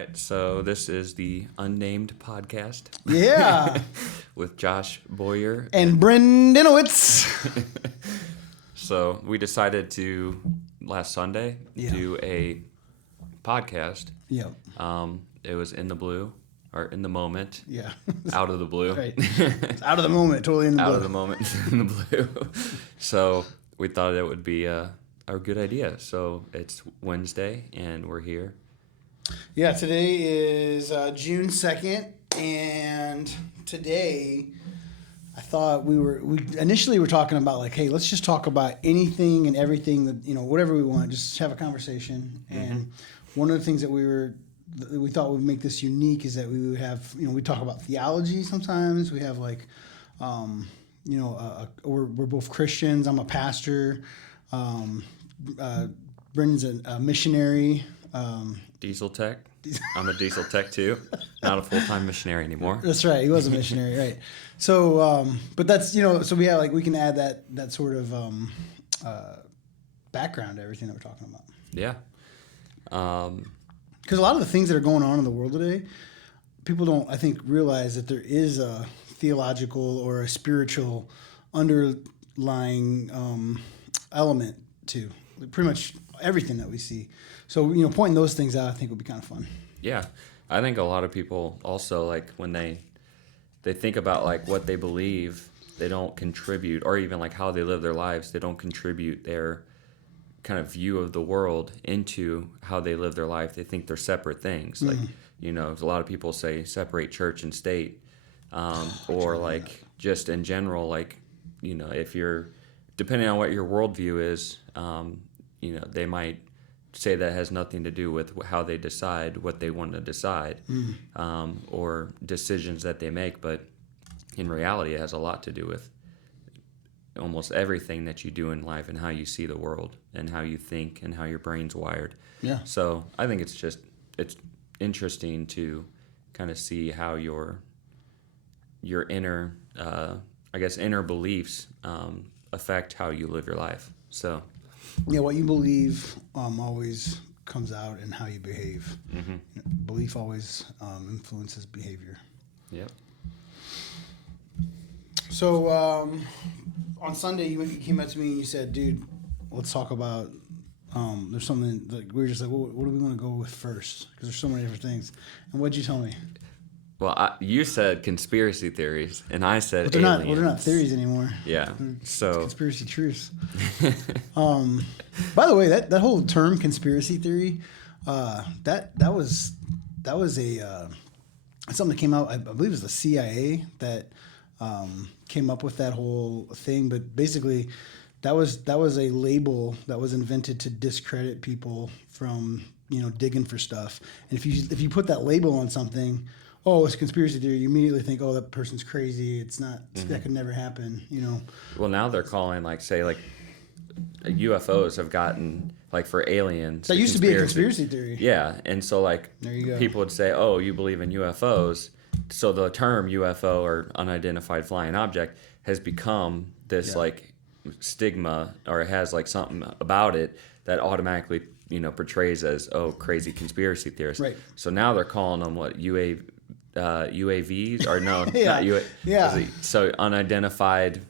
right, so this is the Unnamed Podcast. Yeah. With Josh Boyer. And Brendan Noerper. So we decided to, last Sunday, do a podcast. Yep. It was in the blue, or in the moment. Yeah. Out of the blue. Right. It's out of the moment, totally in the blue. Out of the moment, in the blue. So we thought it would be a good idea. So it's Wednesday, and we're here. Yeah, today is June 2nd, and today I thought we initially were talking about like, hey, let's just talk about anything and everything that, whatever we want, just have a conversation. Mm-hmm. And one of the things that we thought would make this unique is that we would have, we talk about theology sometimes. We have like, we're both Christians. I'm a pastor. Brendan's a missionary. Diesel tech. I'm a diesel tech too. Not a full-time missionary anymore. That's right. He was a missionary, right? So, but that's so we have we can add that sort of background to everything that we're talking about. Yeah. Because a lot of the things that are going on in the world today, people don't, I think, realize that there is a theological or a spiritual underlying element to pretty much everything that we see. So, pointing those things out, I think would be kind of fun. Yeah. I think a lot of people also, like, when they think about, like, what they believe, they don't contribute, or even, like, how they live their lives, they don't contribute their kind of view of the world into how they live their life. They think they're separate things. Like, a lot of people say separate church and state, or, like, just in general, like, if you're, depending on what your worldview is, they might say that has nothing to do with how they decide what they want to decide, or decisions that they make. But in reality, it has a lot to do with almost everything that you do in life and how you see the world and how you think and how your brain's wired. Yeah. So I think it's interesting to kind of see how your inner, inner beliefs affect how you live your life. So. Yeah, what you believe always comes out in how you behave. Mm-hmm. Belief always influences behavior. Yep. So on Sunday, you came up to me and you said, dude, let's talk about, there's something, like we were just like, what do we want to go with first? Because there's so many different things. And what'd you tell me? Well, you said conspiracy theories, and I said but they're aliens. They're not theories anymore. Yeah. So conspiracy truths. By the way, that whole term conspiracy theory, that was something that came out. I believe it was the CIA that came up with that whole thing. But basically, that was a label that was invented to discredit people from digging for stuff. And if you put that label on something. Oh, it's a conspiracy theory. You immediately think, oh, that person's crazy. It's not. That could never happen. Well, now they're calling UFOs have gotten for aliens. That used to be a conspiracy theory. Yeah, and so there you go. People would say, oh, you believe in UFOs. So the term UFO or unidentified flying object has become this stigma, or it has something about it that automatically portrays as crazy conspiracy theorists. Right. So now they're calling them UAVs or no, not UAVs. Yeah. So unidentified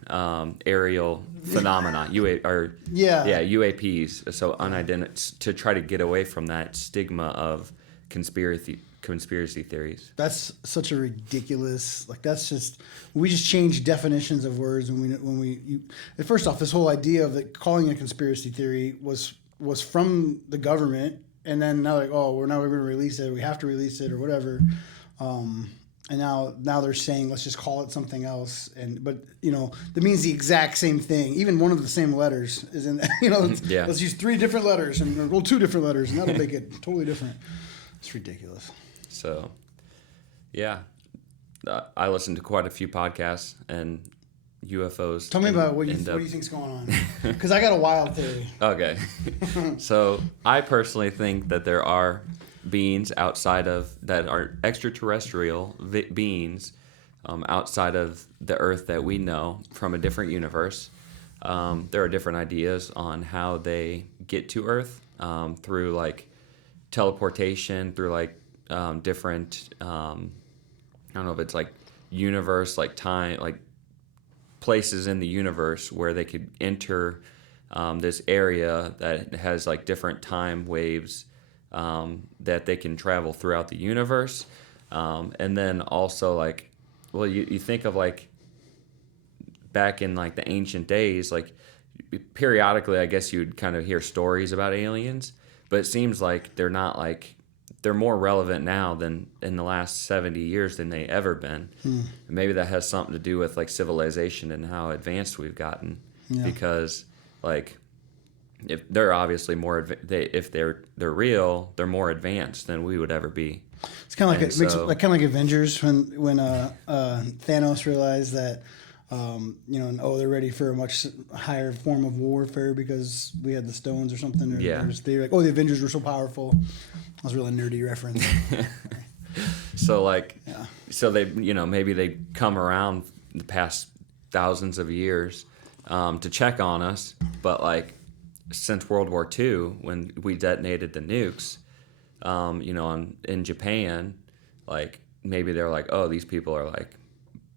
aerial phenomena, UAPs. So unidentified, to try to get away from that stigma of conspiracy theories. That's such a ridiculous. That's just, we just changed definitions of words first off, this whole idea of calling it a conspiracy theory was from the government, and then now we're going to release it. We have to release it or whatever. And now they're saying, let's just call it something else. But that means the exact same thing. Even one of the same letters is in, let's use 3 different letters and 2 different letters, and that'll make it totally different. It's ridiculous. So, yeah, I listened to quite a few podcasts and UFOs. Tell me about what do you think's going on? Because I got a wild theory. Okay. So I personally think that there are beings that are extraterrestrial beings outside of the Earth that we know from a different universe. There are different ideas on how they get to Earth through teleportation, through different, I don't know if it's like universe, like time, like places in the universe where they could enter this area that has like different time waves that they can travel throughout the universe. And then also like, well, you think of like back in like the ancient days, like periodically, I guess you'd kind of hear stories about aliens, but it seems like they're more relevant now than in the last 70 years than they ever been. And maybe that has something to do with like civilization and how advanced we've gotten. Yeah. Because like if they're obviously if they're real, they're more advanced than we would ever be. It's kind of like kind of like Avengers when Thanos realized that they're ready for a much higher form of warfare because we had the stones or something. They're like, the Avengers were so powerful. That was a really nerdy reference. So they, maybe they come around the past thousands of years to check on us, but like since World War II, when we detonated the nukes, in Japan, like maybe they're like, oh, these people are like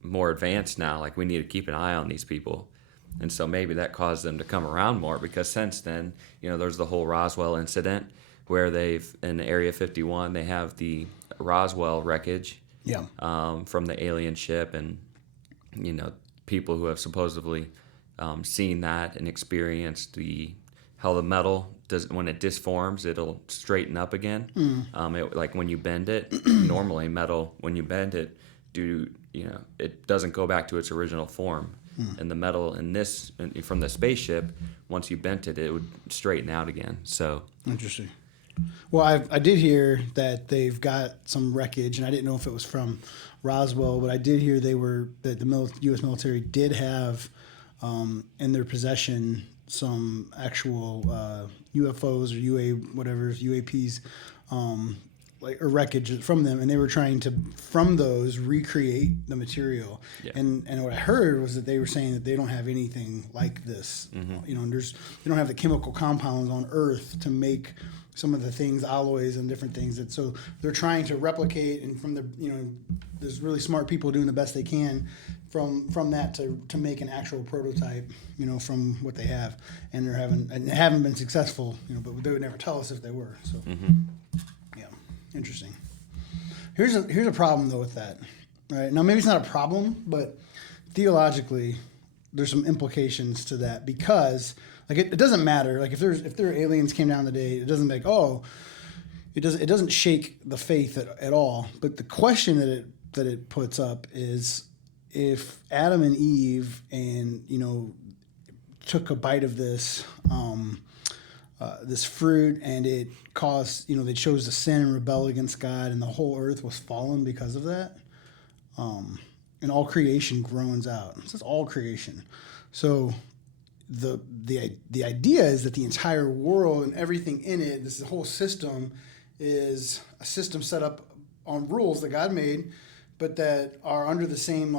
more advanced now, like we need to keep an eye on these people. And so maybe that caused them to come around more, because since then, there's the whole Roswell incident where in Area 51, they have the Roswell wreckage from the alien ship, and people who have supposedly seen that and experienced how the metal does, when it disforms, it'll straighten up again. Like when you bend it, normally metal, when you bend it, it doesn't go back to its original form. And the metal from the spaceship, once you bent it, it would straighten out again. So interesting. Well, I did hear that they've got some wreckage, and I didn't know if it was from Roswell, but I did hear that the U.S. military did have in their possession some actual UFOs or UAPs, or wreckage from them, and they were trying to, from those, recreate the material. Yeah. And what I heard was that they were saying that they don't have anything like this. Mm-hmm. They don't have the chemical compounds on Earth to make some of the things, alloys and different things. So they're trying to replicate, and from there's really smart people doing the best they can from that to make an actual prototype, from what they have, and they haven't been successful, but they would never tell us if they were. So, yeah, interesting. Here's a problem though with that. Right now, maybe it's not a problem, but theologically, there's some implications to that, because like it doesn't matter. Like if there are aliens came down today, it doesn't it doesn't shake the faith at all. But the question that it puts up is, if Adam and Eve took a bite of this fruit, and it caused, they chose to sin and rebel against God, and the whole earth was fallen because of that, and all creation groans out. This is all creation. So the idea is that the entire world and everything in it, this whole system, is a system set up on rules that God made, but that are under the same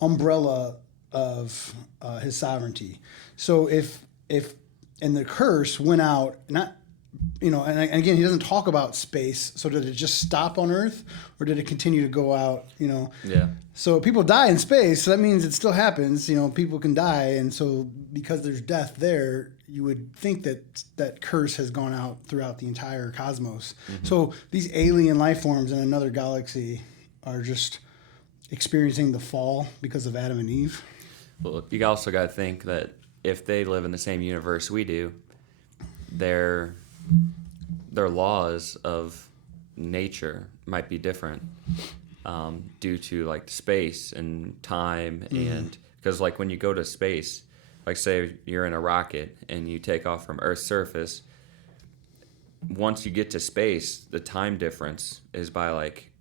umbrella of His sovereignty. So if the curse went out, not and again, He doesn't talk about space. So did it just stop on Earth, or did it continue to go out? Yeah. So people die in space, so that means it still happens. People can die, and so because there's death there, you would think that curse has gone out throughout the entire cosmos. Mm-hmm. So these alien life forms in another galaxy are just experiencing the fall because of Adam and Eve. Well, you also got to think that if they live in the same universe we do, their laws of nature might be different. Due to like space and time, and because like when you go to space, like say you're in a rocket and you take off from Earth's surface, once you get to space, the time difference is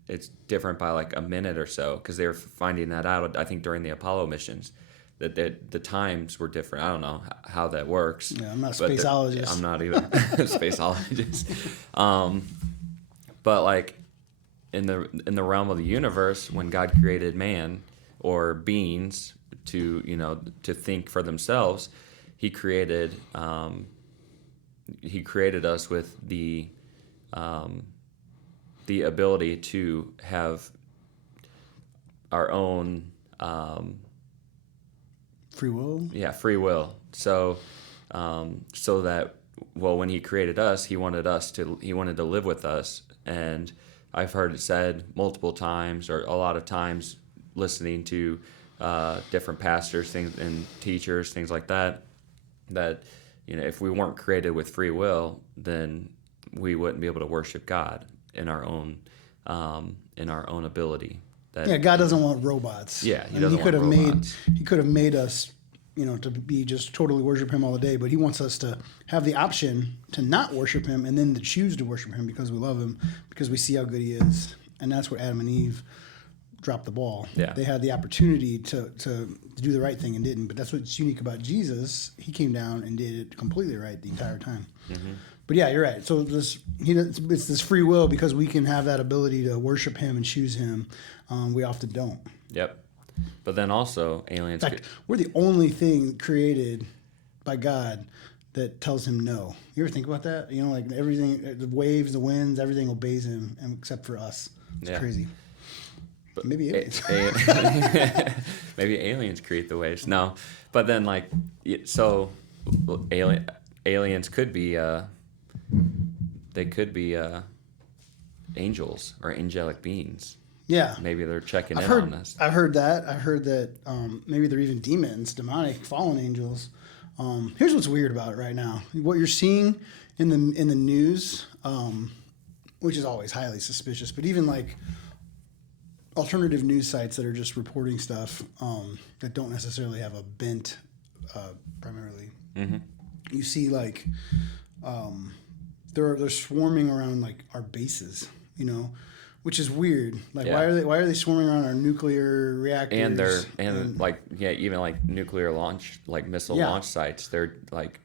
it's different by like a minute or so, because they were finding that out, I think, during the Apollo missions, that the times were different. I don't know how that works. Yeah, I'm not a spaceologist. I'm not either a spaceologist. But like in the realm of the universe, when God created man or beings to think for themselves, He created us with the the ability to have our own free will. Yeah, free will. So so that, well, when he created us, he wanted to live with us. And I've heard it said multiple times, or a lot of times, listening to different pastors, things and teachers, things like that, that if we weren't created with free will, then we wouldn't be able to worship God in our own ability. God doesn't want robots. Yeah, he doesn't want robots. He could have made us, to be just totally worship him all the day, but he wants us to have the option to not worship him and then to choose to worship him because we love him, because we see how good he is. And that's where Adam and Eve dropped the ball. Yeah. They had the opportunity to do the right thing and didn't. But that's what's unique about Jesus. He came down and did it completely right the entire time. Mm-hmm. But yeah, you're right. So it's this free will, because we can have that ability to worship him and choose him. We often don't. Yep. But then also aliens. In fact, we're the only thing created by God that tells him no. You ever think about that? Like everything, the waves, the winds, everything obeys him, except for us. It's crazy. But maybe aliens. Maybe aliens create the waves. No, but then aliens could be they could be angels or angelic beings. Yeah. Maybe they're checking on us. I've heard that. I've heard that maybe they're even demons, demonic, fallen angels. Here's what's weird about it right now. What you're seeing in the news, which is always highly suspicious, but even like alternative news sites that are just reporting stuff that don't necessarily have a bent primarily. Mm-hmm. You see like they're swarming around like our bases, which is weird. Like, why are they swarming around our nuclear reactors? And even like nuclear launch, like missile launch sites. They're like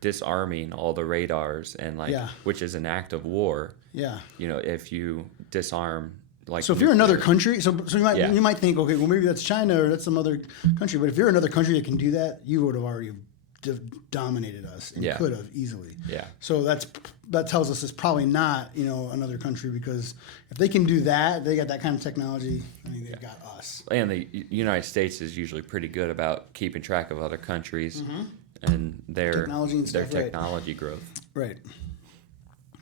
disarming all the radars and which is an act of war. Yeah. If you disarm. So if you're another country, so you might think, okay, well maybe that's China or that's some other country. But if you're another country that can do that, you would have already dominated us and could have easily. Yeah. So that tells us it's probably not another country, because if they can do that, they got that kind of technology. I mean, they've got us. And the United States is usually pretty good about keeping track of other countries and their technology and stuff, technology growth. Right.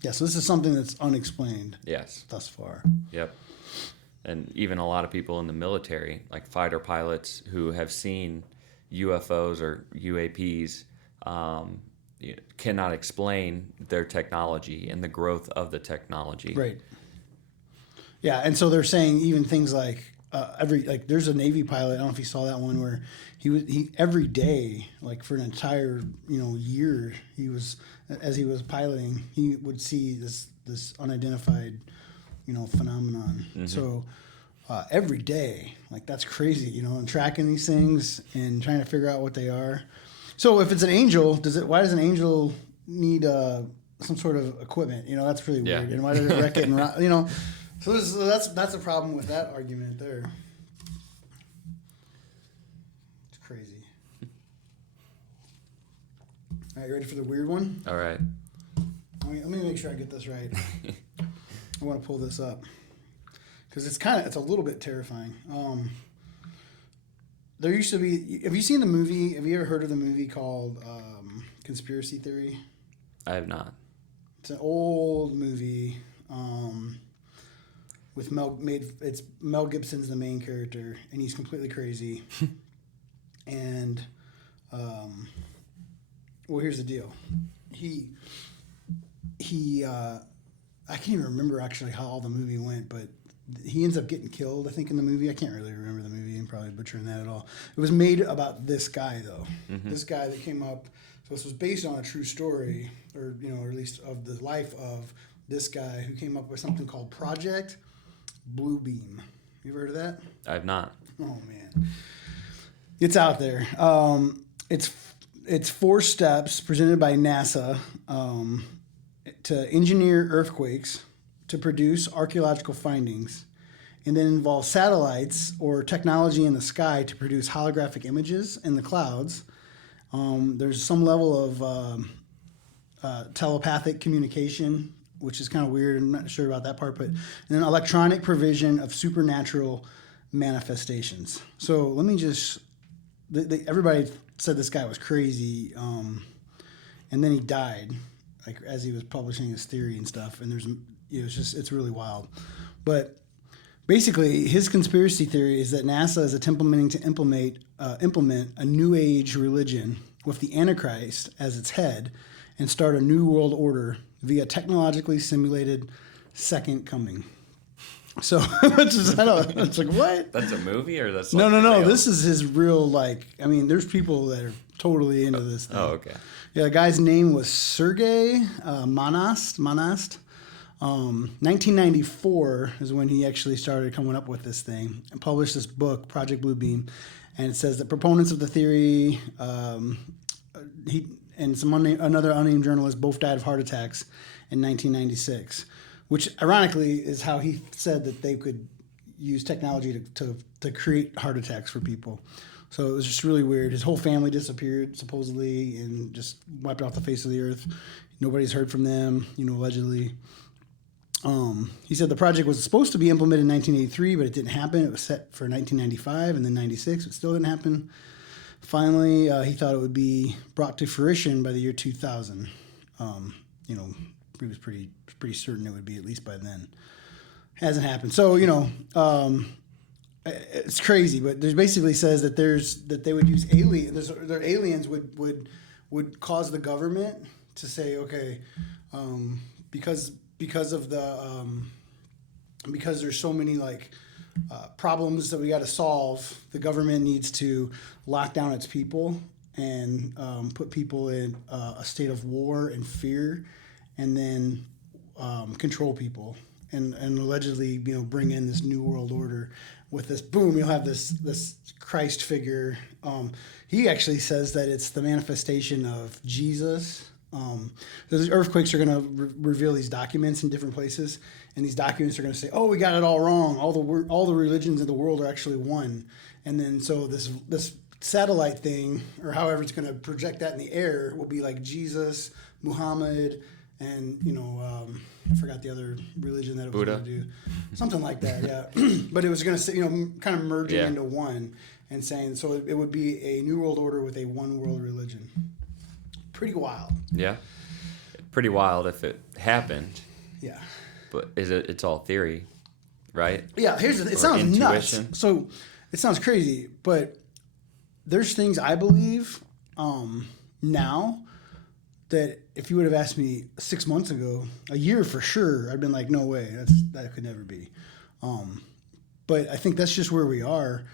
Yeah. So this is something that's unexplained. Yes. Thus far. Yep. And even a lot of people in the military, like fighter pilots who have seen UFOs or UAPs, cannot explain their technology and the growth of the technology. Right. Yeah, and so they're saying even things like there's a Navy pilot. I don't know if you saw that one where he every day, like for an entire year, as he was piloting, he would see this unidentified phenomenon. Mm-hmm. So every day, like that's crazy, and tracking these things and trying to figure out what they are. So if it's an angel, why does an angel need some sort of equipment? That's really weird. And why does it wreck it and So that's a problem with that argument there. It's crazy. All right, you ready for the weird one? All right. Let me make sure I get this right. I want to pull this up because it's a little bit terrifying. There used to be. Have you seen the movie? Have you ever heard of the movie called Conspiracy Theory? I have not. It's an old movie. With Mel Gibson's the main character, and he's completely crazy. And here's the deal. He I can't even remember actually how all the movie went, but he ends up getting killed, I think, in the movie. I can't really remember the movie and probably butchering that at all. It was made about this guy, though. Mm-hmm. This guy that came up. So this was based on a true story, or at least of the life of this guy who came up with something called Project Bluebeam. You ever heard of that? I have not. Oh man, it's out there. It's 4 steps presented by NASA to engineer earthquakes, to produce archaeological findings, and then involve satellites or technology in the sky to produce holographic images in the clouds. There's some level of telepathic communication which is kind of weird. I'm not sure about that part, but and then electronic provision of supernatural manifestations. So let me just. Everybody said this guy was crazy, and then he died, like as he was publishing his theory and stuff. And it's really wild. But basically, his conspiracy theory is that NASA is attempting to implement a new age religion with the Antichrist as its head and start a new world order via technologically simulated second coming. So it's like, what? That's a movie, or that's no. real? This is his real, there's people that are totally into this thing. Oh, okay. Yeah, the guy's name was Sergei Monast. 1994 is when he actually started coming up with this thing and published this book, Project Bluebeam. And it says that proponents of the theory, he and another unnamed journalist both died of heart attacks in 1996, which ironically is how he said that they could use technology to create heart attacks for people. So it was just really weird. His whole family disappeared, supposedly, and just wiped off the face of the earth. Nobody's heard from them, allegedly. He said the project was supposed to be implemented in 1983, but it didn't happen. It was set for 1995 and then 96. It still didn't happen. Finally, he thought it would be brought to fruition by the year 2000. He was pretty certain it would be at least by then. Hasn't happened. So, it's crazy, but there's basically says that they would use aliens. Their aliens would cause the government to say, okay, because there's so many problems that we got to solve, the government needs to lock down its people and put people in a state of war and fear, and then control people and allegedly bring in this new world order. With this, boom, you'll have this Christ figure. He actually says that it's the manifestation of Jesus. These earthquakes are going to reveal these documents in different places, and these documents are going to say, "Oh, we got it all wrong. All the religions of the world are actually one." And then so this satellite thing, or however it's going to project that in the air, will be like Jesus, Muhammad, and I forgot the other religion that it was going to do, something like that. Yeah, but it was going to say, kind of merging into one and saying so it would be a new world order with a one world religion. Pretty wild. Yeah, pretty wild if it happened. Yeah, but it's all theory, right? Yeah, it sounds intuition. Nuts. So it sounds crazy, but there's things I believe now that if you would have asked me 6 months ago, a year for sure, I'd been like, no way, that could never be. But I think that's just where we are.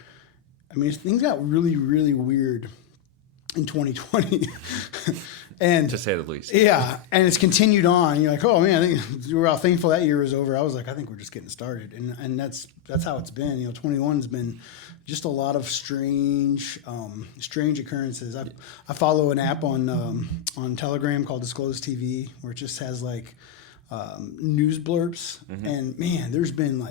I mean, things got really, really weird in 2020. And to say the least. Yeah, and it's continued on. You're like, oh man, I think we're all thankful that year was over. I was like, I think we're just getting started, and that's how it's been. 21's been just a lot of strange occurrences. I follow an app on Telegram called Disclosed TV, where it just has news blurbs, and man, there's been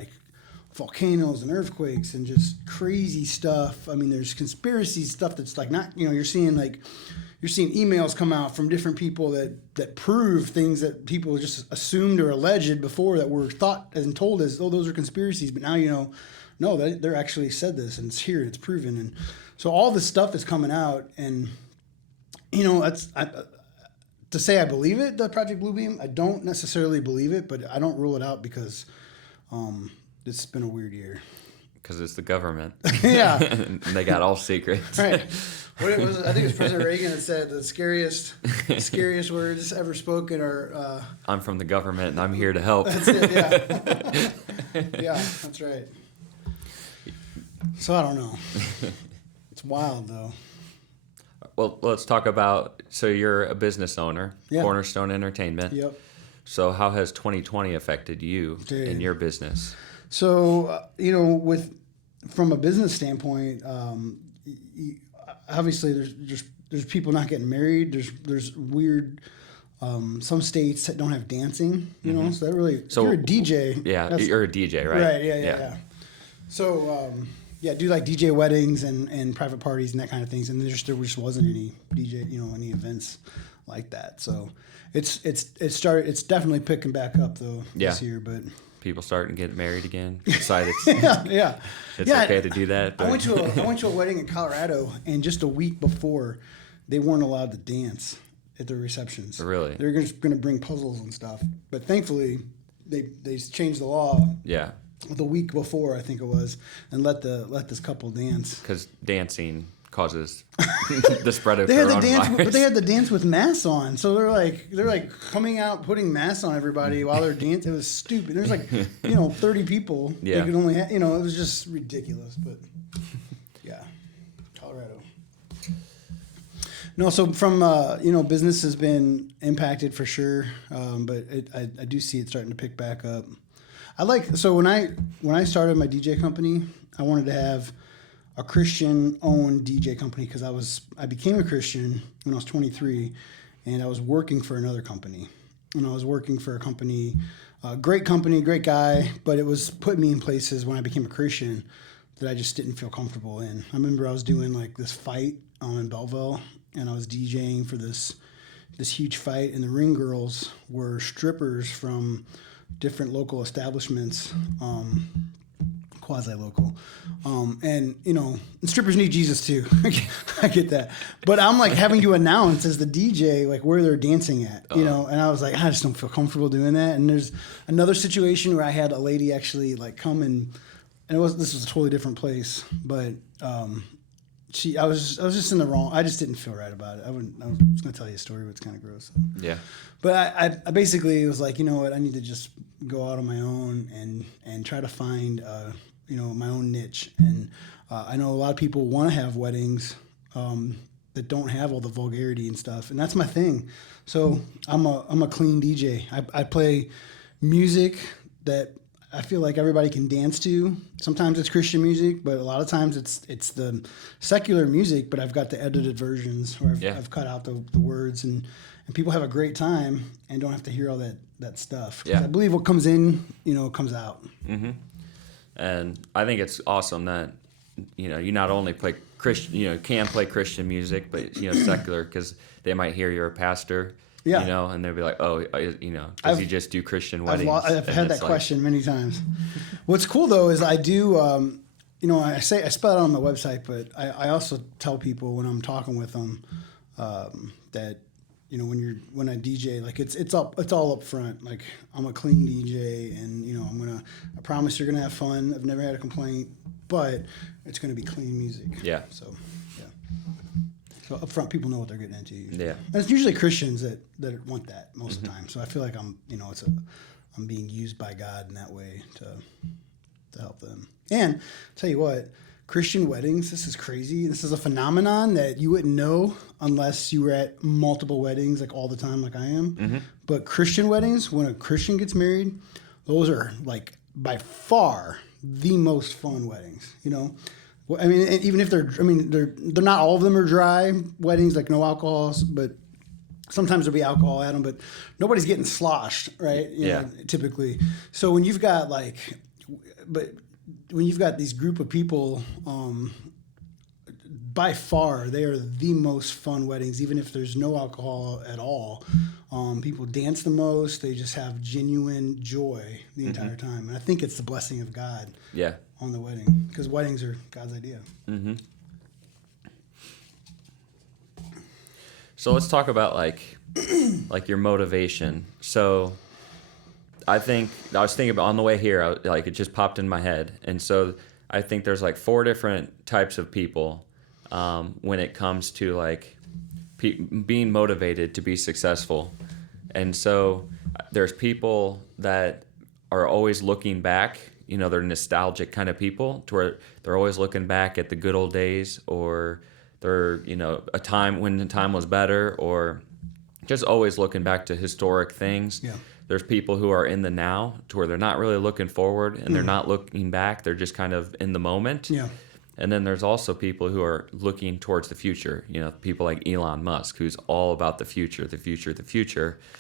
volcanoes and earthquakes and just crazy stuff. I mean, there's conspiracy stuff that's not, you're seeing emails come out from different people that prove things that people just assumed or alleged before that were thought and told as, oh, those are conspiracies. But now, no, they're actually said this, and it's here, it's proven. And so all this stuff that's coming out, and, to say I believe it, the Project Bluebeam, I don't necessarily believe it, but I don't rule it out because it's been a weird year. Because it's the government. Yeah. And they got all secrets. Right. What was it? I think it was President Reagan that said the scariest words ever spoken are... I'm from the government and I'm here to help. That's it, yeah. Yeah, that's right. So I don't know. It's wild, though. Well, let's talk about... So you're a business owner, yeah. Cornerstone Entertainment. Yep. So how has 2020 affected you in your business? So, from a business standpoint, obviously there's people not getting married. There's weird, some states that don't have dancing, so that really, if you're a DJ. Yeah, you're a DJ, right? Right, yeah. So, do DJ weddings and private parties and that kind of things. And there just wasn't any DJ, any events like that. So it's definitely picking back up though this year, but people starting to get married again. Decide it's it's okay to do that. But. I went to a wedding in Colorado, and just a week before, they weren't allowed to dance at their receptions. Really? They were just going to bring puzzles and stuff, but thankfully they changed the law. Yeah. The week before, I think it was, and let this couple dance. Because dancing causes the spread of they coronavirus. But they had to dance with masks on, so they're like coming out putting masks on everybody while they're dancing. It was stupid. There's 30 people. Yeah. They could only it was just ridiculous. But yeah, Colorado. No, so from business has been impacted for sure, but I do see it starting to pick back up. When I started my DJ company, I wanted to have a Christian-owned DJ company because I became a Christian when I was 23, and I was working for another company. And I was working for a company, great guy, but it was putting me in places when I became a Christian that I just didn't feel comfortable in. I remember I was doing like this fight in Belleville, and I was DJing for this huge fight, and the ring girls were strippers from different local establishments, quasi-local. And strippers need Jesus too. I get that. But I'm like having to announce as the DJ, like where they're dancing at, and I was like, I just don't feel comfortable doing that. And there's another situation where I had a lady actually like come and this was a totally different place, but, I was just in the wrong. I just didn't feel right about it. I was going to tell you a story, but it's kind of gross. Yeah. But I basically was like, you know what? I need to just go out on my own and try to find, my own niche. And I know a lot of people want to have weddings that don't have all the vulgarity and stuff, and that's my thing. So I'm a clean DJ. I play music that I feel like everybody can dance to. Sometimes it's Christian music, but a lot of times it's the secular music, but I've got the edited versions where I've cut out the words, and people have a great time and don't have to hear all that stuff. Yeah. I believe what comes in, comes out. Mm-hmm. And I think it's awesome that, you not only play Christian, can play Christian music, but, secular, because they might hear you're a pastor. Yeah. And they'll be like, oh, does he just do Christian weddings? I've had that question many times. What's cool, though, is I do, I spell it on my website, but I also tell people when I'm talking with them that, when I DJ, like it's all up front. Like I'm a clean DJ, and, I promise you're going to have fun. I've never had a complaint, but it's going to be clean music. Yeah. So up front, people know what they're getting into. Usually. Yeah. And it's usually Christians that want that most of the time. So I feel like I'm being used by God in that way to help them. And tell you what, Christian weddings, this is crazy. This is a phenomenon that you wouldn't know unless you were at multiple weddings like all the time like I am. Mm-hmm. But Christian weddings, when a Christian gets married, those are like by far the most fun weddings, Well, I mean, even if they're not all of them are dry weddings, like no alcohols, but sometimes there'll be alcohol at them, but nobody's getting sloshed, right? Typically. So when you've got these group of people, by far they are the most fun weddings, even if there's no alcohol at all. People dance the most. They just have genuine joy the entire time, and I think it's the blessing of God. Yeah. On the wedding, because weddings are God's idea. Mm-hmm. So let's talk about like your motivation. So I was thinking about on the way here, it just popped in my head, and so I think there's like 4 different types of people when it comes to like being motivated to be successful, and so there's people that are always looking back. They're nostalgic kind of people to where they're always looking back at the good old days, or they're, a time when the time was better, or just always looking back to historic things. Yeah. There's people who are in the now to where they're not really looking forward and they're not looking back. They're just kind of in the moment. Yeah. And then there's also people who are looking towards the future, people like Elon Musk, who's all about the future.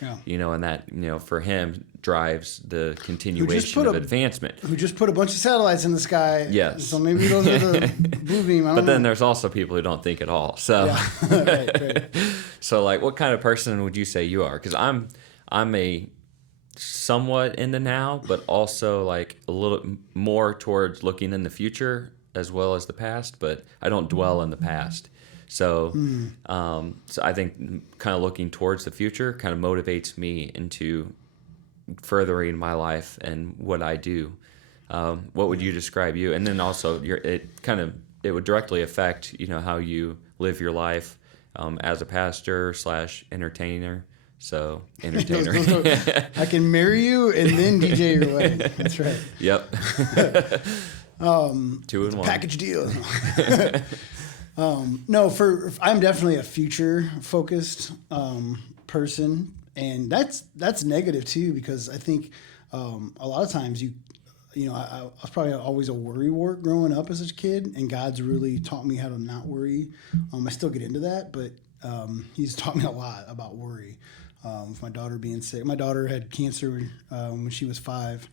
Yeah. And that, for him drives the continuation of advancement. Who just put a bunch of satellites in the sky. Yes. So maybe those are the blue beam. But then there's also people who don't think at all. So, yeah. Right. So like, what kind of person would you say you are? Because I'm a somewhat in the now, but also like a little more towards looking in the future as well as the past. But I don't dwell in the past. So, so I think kind of looking towards the future kind of motivates me into furthering my life and what I do. What would you describe you? And then also, it would directly affect how you live your life as a pastor / entertainer. So entertainer. I can marry you and then DJ your wedding. That's right. Yep. 2 in 1 package deal. No, I'm definitely a future focused person, and that's negative too, because I think a lot of times I was probably always a worrywart growing up as a kid, and God's really taught me how to not worry. I still get into that, but He's taught me a lot about worry. With my daughter being sick, my daughter had cancer when she was 5,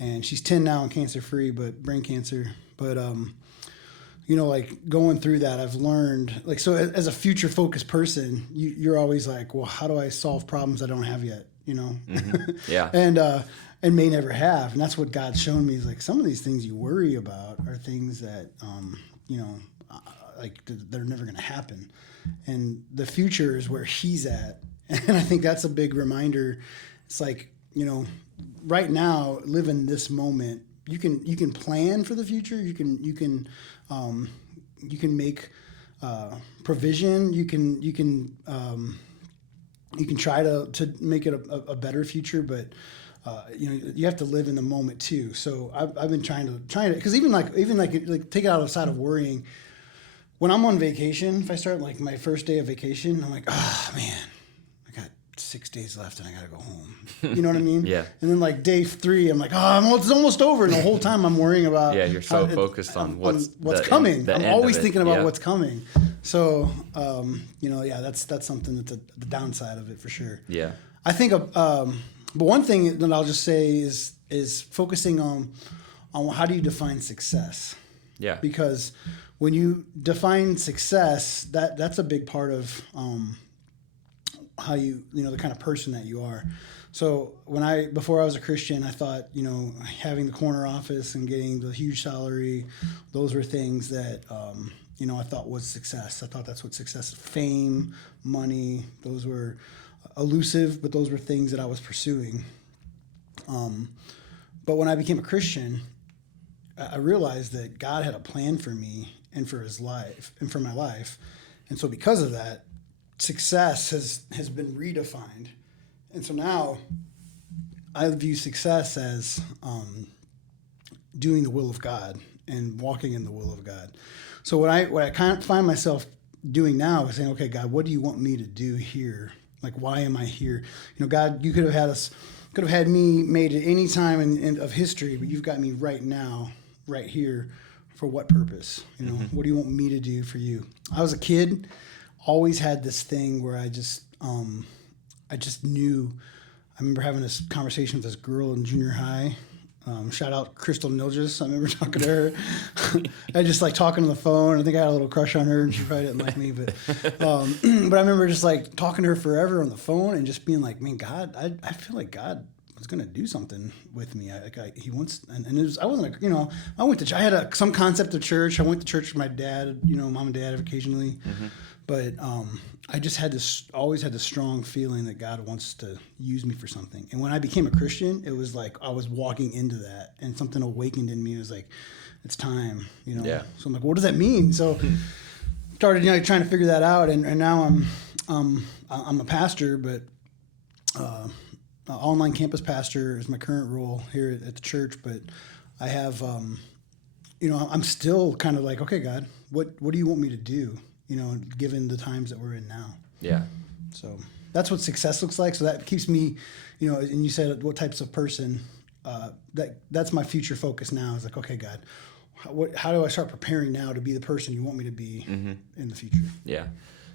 and she's 10 now and cancer free, but brain cancer. But like going through that, I've learned, like, so as a future focused person, you're always like, well, how do I solve problems I don't have yet? Mm-hmm. Yeah. and may never have. And that's what God's shown me, is like, some of these things you worry about are things that, like they're never going to happen. And the future is where He's at. And I think that's a big reminder. It's like, right now, live in this moment. You can plan for the future. You can make provision. You can try to make it a better future, but you have to live in the moment too. So I've been trying to, because even like take it outside of worrying. When I'm on vacation, if I start like my first day of vacation, I'm like, oh man, I got 6 days left and I gotta go home. You know what I mean? Yeah. And then like day 3, I'm like, it's almost over. And the whole time I'm worrying about you're so focused on what's coming. I'm always thinking about yeah. what's coming. So that's something that's the downside of it for sure. Yeah. I think but one thing that I'll just say is focusing on how do you define success? Yeah. Because when you define success, that's a big part of how you the kind of person that you are. So before I was a Christian, I thought having the corner office and getting the huge salary, those were things that I thought was success. I thought that's what success, fame, money, those were elusive, but those were things that I was pursuing. But when I became a Christian, I realized that God had a plan for me and for His life and for my life. And so because of that, success has been redefined. And so now I view success as doing the will of God and walking in the will of God. So what I kind of find myself doing now is saying, okay, God, what do you want me to do here? Like, why am I here? God, you could have had me made at any time of history, but you've got me right now, right here. For what purpose? What do you want me to do for you? I was a kid, always had this thing where I just knew. I remember having this conversation with this girl in junior high. Shout out Crystal Nilgis. I remember talking to her. I just like talking on the phone. I think I had a little crush on her, and she probably didn't like me. But I remember just like talking to her forever on the phone and just being like, man, God, I feel like God was going to do something with me. He wants, and it was, I wasn't, I went to, I had some concept of church. I went to church with my dad, mom and dad occasionally. Mm-hmm. But I just always had this strong feeling that God wants to use me for something. And when I became a Christian, it was like I was walking into that, and something awakened in me. It was like, it's time, Yeah. So I'm like, what does that mean? So started, trying to figure that out. And now I'm a pastor, but online campus pastor is my current role here at the church. But I have, I'm still kind of like, okay, God, what do you want me to do? Given the times that we're in now. Yeah. So that's what success looks like. So that keeps me, and you said what types of person, that's my future focus now, is like, okay, God, how do I start preparing now to be the person you want me to be in the future? Yeah.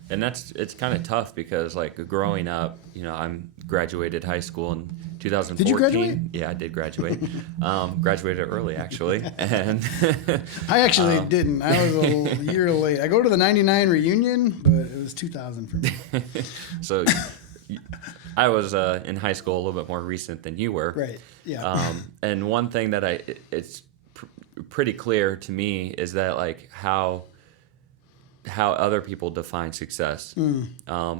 And it's kind of tough because like growing up, I'm graduated high school in 2014. Did you graduate? Yeah, I did graduate. Graduated early actually, and I actually didn't. I was a year late. I go to the '99 reunion, but it was 2000 for me. So I was in high school a little bit more recent than you were. Right. Yeah. And one thing that it's pretty clear to me is that like how other people define success. And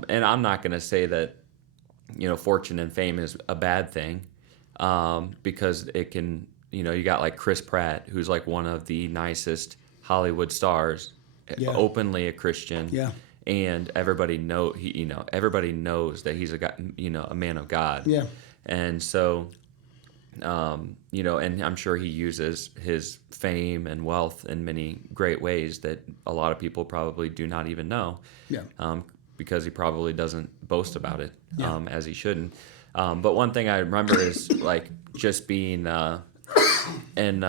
I'm not going to say that, fortune and fame is a bad thing, because it can, you got like Chris Pratt, who's like one of the nicest Hollywood stars, openly a Christian. Yeah. And everybody everybody knows that he's a man of God. Yeah. And so, and I'm sure he uses his fame and wealth in many great ways that a lot of people probably do not even know. Yeah. Because he probably doesn't boast about it, as he shouldn't. But one thing I remember is like just being in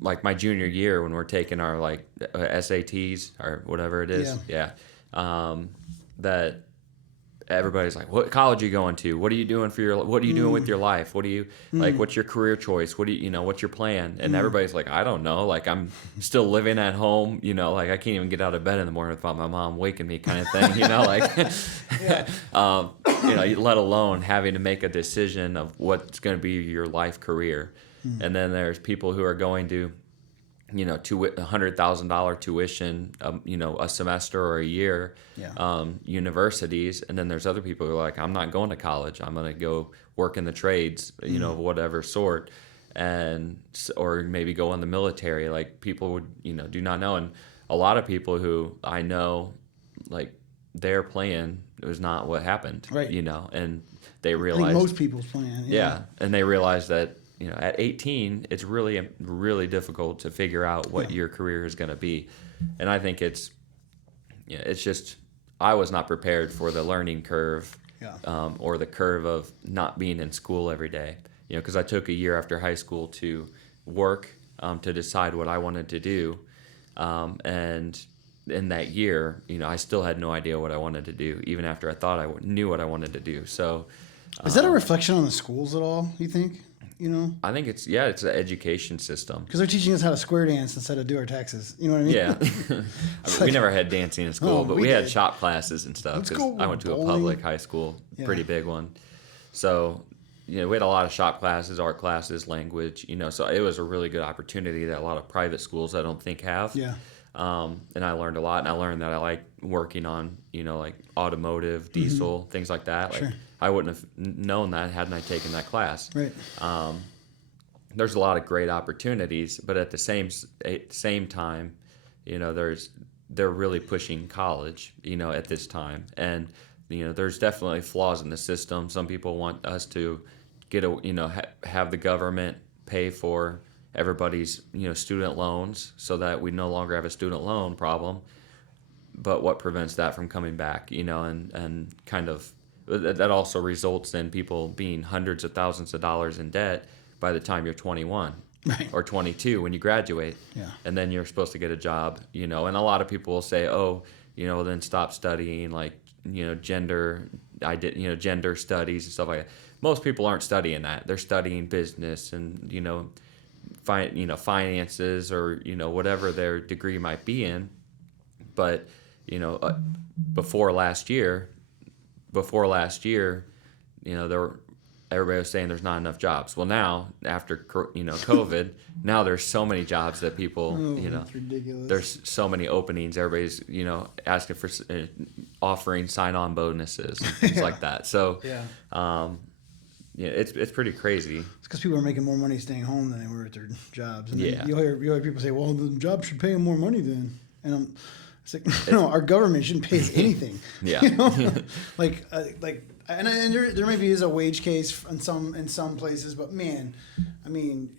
like my junior year when we're taking our like SATs or whatever it is. Yeah. That everybody's like, what college are you going to? What are you doing what are you doing with your life? What do you like, what's your career choice? What do you, what's your plan? And everybody's like, I don't know. Like I'm still living at home, like I can't even get out of bed in the morning without my mom waking me kind of thing, like, let alone having to make a decision of what's going to be your life career. And then there's people who are going to, $100,000 tuition, a semester or a year, universities. And then there's other people who are like, I'm not going to college. I'm going to go work in the trades, of whatever sort, or maybe go in the military. Like people would, do not know. And a lot of people who I know, like their plan was not what happened, right. And they realized. I think most people's plan. Yeah. And they realized that, at 18, it's really, really difficult to figure out what your career is going to be. And I think it's just, I was not prepared for the learning curve, or the curve of not being in school every day, because I took a year after high school to work, to decide what I wanted to do. And in that year, I still had no idea what I wanted to do, even after I thought I knew what I wanted to do. So, is that a reflection on the schools at all, you think? I think it's the education system. Because they're teaching us how to square dance instead of do our taxes. You know what I mean? Yeah. We never had dancing in school, but we had shop classes and stuff. Because I went to a public high school, pretty big one. So, we had a lot of shop classes, art classes, language, so it was a really good opportunity that a lot of private schools I don't think have. Yeah. And I learned a lot, and I learned that I like working on, like automotive, diesel, things like that. Like, I wouldn't have known that hadn't I taken that class. Right. There's a lot of great opportunities, but at the same time, they're really pushing college, at this time, and there's definitely flaws in the system. Some people want us to get have the government pay for everybody's student loans so that we no longer have a student loan problem. But what prevents that from coming back, and kind of that also results in people being hundreds of thousands of dollars in debt by the time you're 21 or 22 when you graduate. Yeah. And then you're supposed to get a job, and a lot of people will say, oh, then stop studying like, gender studies and stuff like that. Most people aren't studying that. They're studying business and, finances or, whatever their degree might be in. But, before last year, everybody was saying there's not enough jobs. Well, now after COVID, now there's so many jobs that people, that's ridiculous. There's so many openings. Everybody's asking for offering sign-on bonuses and things like that. So it's pretty crazy. It's because people are making more money staying home than they were at their jobs. And you'll hear people say, "Well, the job should pay them more money then," and it's like, no, our government shouldn't pay us anything. Yeah. And there maybe is a wage case in some places, but man, I mean,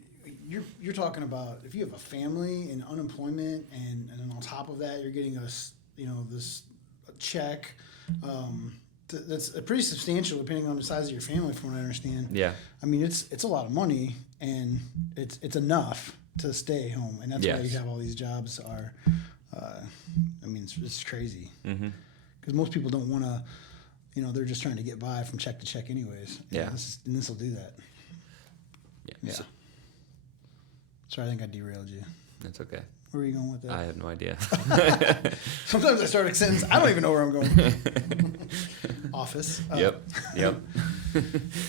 you're talking about if you have a family and unemployment, and then on top of that, you're getting this check. That's pretty substantial depending on the size of your family, from what I understand. Yeah. I mean, it's a lot of money, and it's enough to stay home, and that's why you have all these jobs are I mean, it's crazy because Mm-hmm. most people don't want to, they're just trying to get by from check to check anyways. Yeah. And this will do that. Yeah. So, Sorry, I think I derailed you. that's okay. Where are you going with that? I have no idea. Sometimes I start a sentence. I don't even know where I'm going. Office. Yep.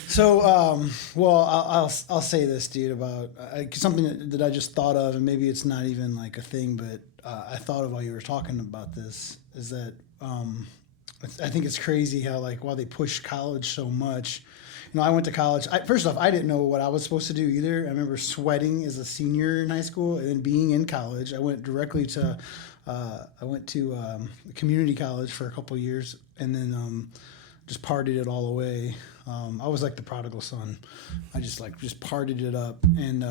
So, well, I'll say this, dude, about something that I just thought of, and maybe it's not even like a thing, but I thought of while you were talking about this, is that I think it's crazy how, like, while they push college so much, I went to college. First off, I didn't know what I was supposed to do either. I remember sweating as a senior in high school, and then being in college, I went directly to community college for a couple of years, and then just partied it all away. I was like the prodigal son. I just partied it up, and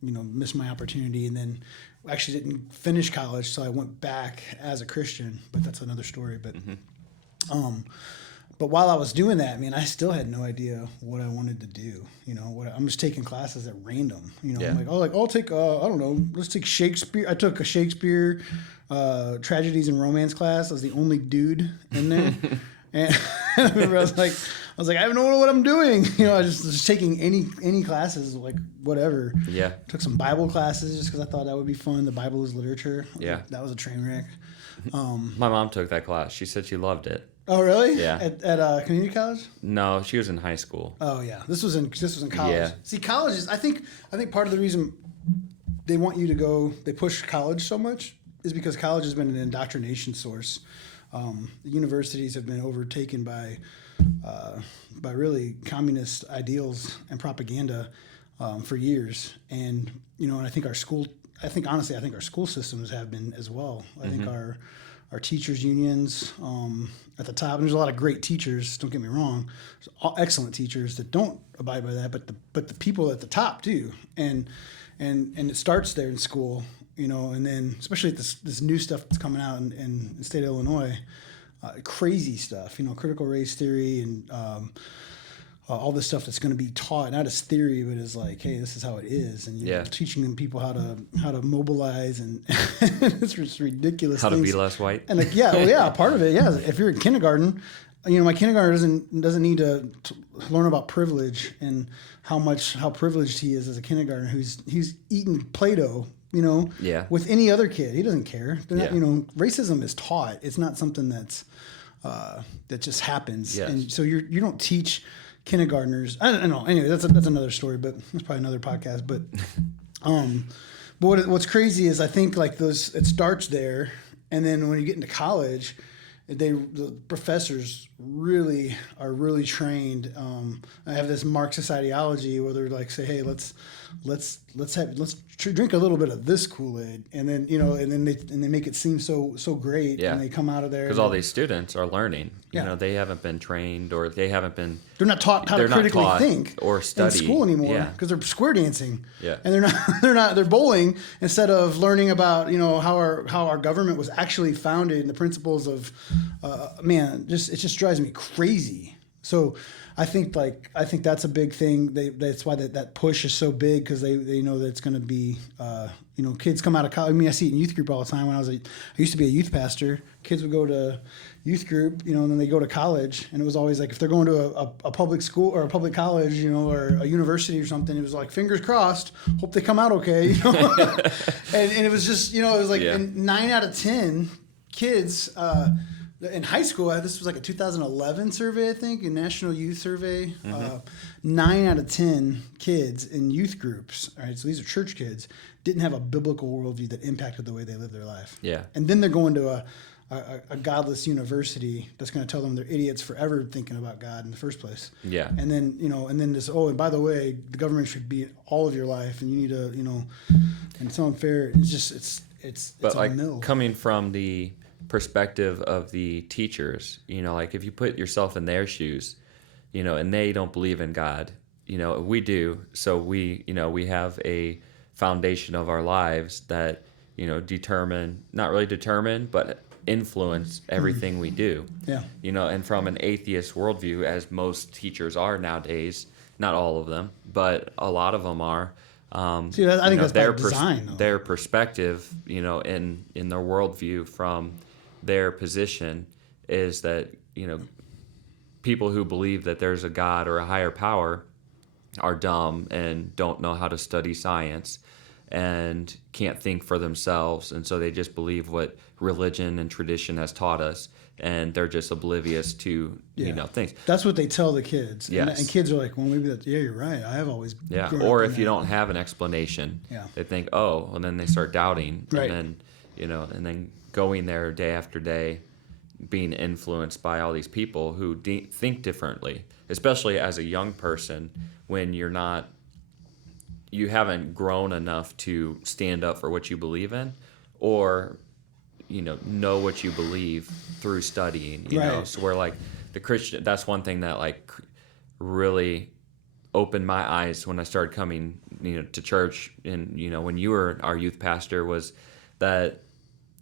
missed my opportunity, and then actually didn't finish college, so I went back as a Christian. But that's another story. But But while I was doing that, man, I still had no idea what I wanted to do. I'm just taking classes at random. Yeah. I'm like, I'll take, I don't know, let's take Shakespeare. I took a Shakespeare tragedies and romance class. I was the only dude in there. And I remember I was like, I don't know what I'm doing. I was just taking any classes, like whatever. Yeah. Took some Bible classes just because I thought that would be fun. The Bible is literature. Yeah. That was a train wreck. My mom took that class. She said she loved it. Oh, really? Yeah. At community college? No, she was in high school. Oh yeah, this was in college. Yeah. See, college is I think part of the reason they want you to go, they push college so much is because college has been an indoctrination source. The universities have been overtaken by really communist ideals and propaganda for years, and and I think our school systems have been as well. I think our teachers unions at the top, and there's a lot of great teachers, don't get me wrong, there's excellent teachers that don't abide by that, but the people at the top do, and it starts there in school, and then especially this new stuff that's coming out in the state of Illinois, crazy stuff, critical race theory and all this stuff that's going to be taught, not as theory, but as like, hey, this is how it is, and teaching them people how to mobilize, and it's just ridiculous. How things. to be less white. And like, part of it, if you're in kindergarten, my kindergarten doesn't need to learn about privilege and how privileged he is as a kindergartner who's eating Play-Doh, with any other kid. He doesn't care. Racism is taught. It's not something that just happens. Yes. And so you don't teach kindergartners. I don't know. Anyway, that's another story, but that's probably another podcast. But what's crazy is I think like it starts there, and then when you get into college, the professors really are really trained. I have this Marxist ideology where they're like, say, hey, let's drink a little bit of this Kool-Aid, and then they make it seem so great, and they come out of there because all these students are learning. Yeah. They haven't been trained, or they haven't been. They're not taught how to critically think or study in school anymore Yeah. because they're square dancing. Yeah. And they're bowling instead of learning about how our government was actually founded and the principles of it just drives me crazy. So I think that's a big thing. That's why that push is so big, because they know that it's going to be kids come out of college. I mean, I see it in youth group all the time. When I used to be a youth pastor. Kids would go to youth group, and then they go to college, and it was always like if they're going to a public school or a public college, or a university or something, it was like fingers crossed, hope they come out okay, and it was just it was like 9 out of 10 kids. In high school, this was like a 2011 survey, I think, a national youth survey. 9 out of 10 kids in youth groups, all right, so these are church kids, didn't have a biblical worldview that impacted the way they live their life. Yeah. And then they're going to a godless university that's going to tell them they're idiots for ever thinking about God in the first place. Yeah. And then, and then this, and by the way, the government should be all of your life, and you need to, and it's unfair. It's just, it's like a mill. Coming from the perspective of the teachers, like if you put yourself in their shoes, and they don't believe in God, we do. So we have a foundation of our lives that, not really determine, but influence everything we do. Yeah. And from an atheist worldview, as most teachers are nowadays, not all of them, but a lot of them are, See, I think that's by design, though. Their perspective, in their worldview from their position is that, people who believe that there's a God or a higher power are dumb and don't know how to study science and can't think for themselves. And so they just believe what religion and tradition has taught us. And they're just oblivious to, things. That's what they tell the kids. Yes. And kids are like, well, maybe you're right. I have always. Yeah. Or if you don't have an explanation, they think, oh, and then they start doubting. Right. And then, and then going there day after day, being influenced by all these people who think differently, especially as a young person when you haven't grown enough to stand up for what you believe in or know what you believe through studying, right. So we're like the Christian, that's one thing that like really opened my eyes when I started coming, to church. And, when you were our youth pastor, was that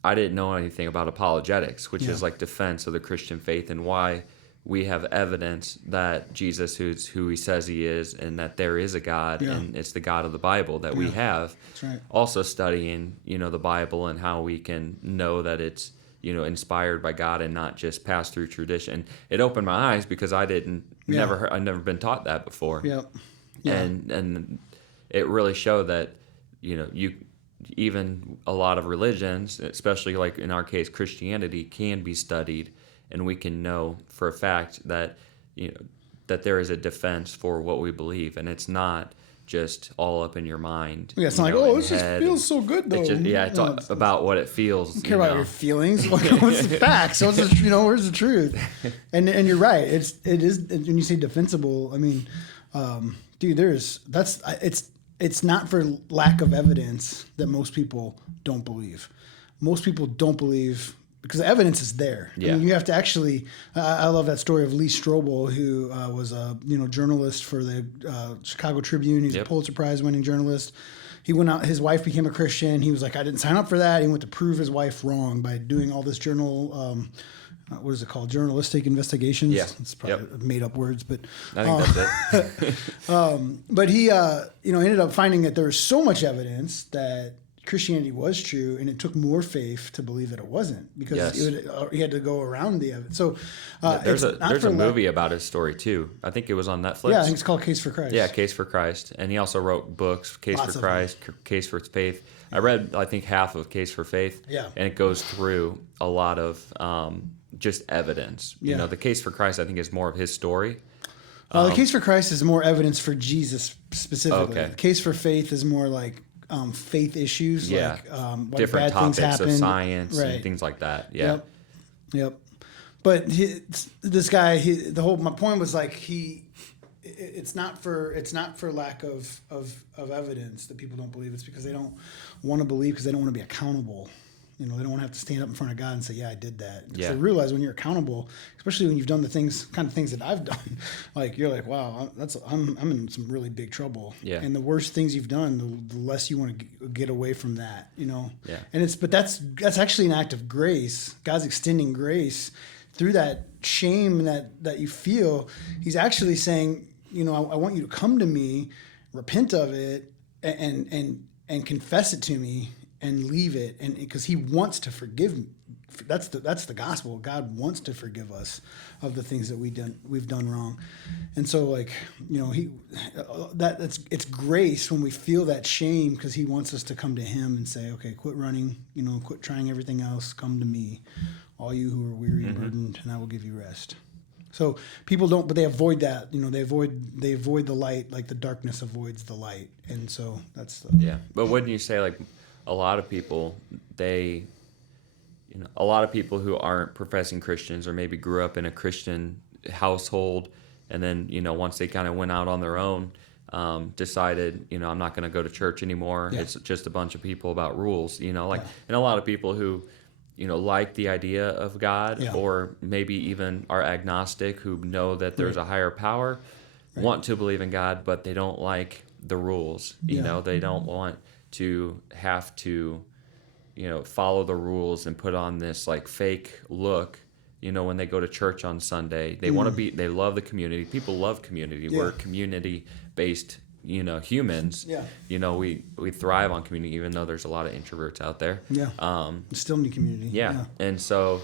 I didn't know anything about apologetics, which is like defense of the Christian faith and why we have evidence that Jesus is who he says he is and that there is a God and it's the God of the Bible that we have. That's right. Also studying, the Bible and how we can know that it's, inspired by God and not just passed through tradition. It opened my eyes because I I'd never been taught that before. Yep. Yeah. And it really showed that, even a lot of religions, especially like in our case, Christianity, can be studied. And we can know for a fact that, that there is a defense for what we believe. And it's not just all up in your mind. Yeah, it's not like, it just feels so good, though. It's about what it feels. Don't care about your feelings. What's the facts? Where's the truth? And you're right. It is, when you say defensible, I mean, dude, it's not for lack of evidence that most people don't believe. Most people don't believe because the evidence is there. Yeah. I mean, you have to actually. I love that story of Lee Strobel, who was a journalist for the Chicago Tribune. He's a Pulitzer Prize winning journalist. He went out. His wife became a Christian. He was like, I didn't sign up for that. He went to prove his wife wrong by doing all this what is it called? Journalistic investigations. Yeah. It's probably made up words, but I think that's it. but he ended up finding that there was so much evidence that Christianity was true, and it took more faith to believe that it wasn't because he had to go around the evidence. So there's a movie about his story too. I think it was on Netflix. Yeah, I think it's called Case for Christ. Yeah, Case for Christ, and he also wrote books, Case for Christ, Case for Faith. I read, I think, half of Case for Faith. Yeah, and it goes through a lot of just evidence. Yeah. The Case for Christ, I think, is more of his story. The Case for Christ is more evidence for Jesus specifically. Okay. The Case for Faith is more like faith issues, like what different bad things topics happen, of science and things like that. Yeah. Yep. But this guy, my point was like it's not for lack of evidence that people don't believe. It's because they don't want to believe because they don't want to be accountable. They don't want to have to stand up in front of God and say, yeah, I did that. Because they realize when you're accountable, especially when you've done the kind of things that I've done, like you're like, wow, I'm in some really big trouble. Yeah. And the worse things you've done, the less you want to get away from that, Yeah. And but that's actually an act of grace. God's extending grace through that shame that you feel. He's actually saying, I want you to come to me, repent of it, and confess it to me. And leave it, and because he wants to forgive me. That's the gospel. God wants to forgive us of the things that we've done wrong, and so it's grace when we feel that shame because he wants us to come to him and say, okay, quit running, quit trying everything else. Come to me, all you who are weary and burdened, and I will give you rest. So people don't, but they avoid that. They avoid the light, like the darkness avoids the light, and so that's the But wouldn't you say like? A lot of people, a lot of people who aren't professing Christians or maybe grew up in a Christian household and then, once they kind of went out on their own, decided, I'm not going to go to church anymore. Yeah. It's just a bunch of people about rules, and a lot of people who, like the idea of God or maybe even are agnostic who know that there's a higher power, want to believe in God, but they don't like the rules, they don't want to have to, follow the rules and put on this like fake look, when they go to church on Sunday. They want to they love the community. People love community. Yeah. We're a community-based humans, Yeah. we thrive on community, even though there's a lot of introverts out there. Yeah. Still need community. Yeah. And so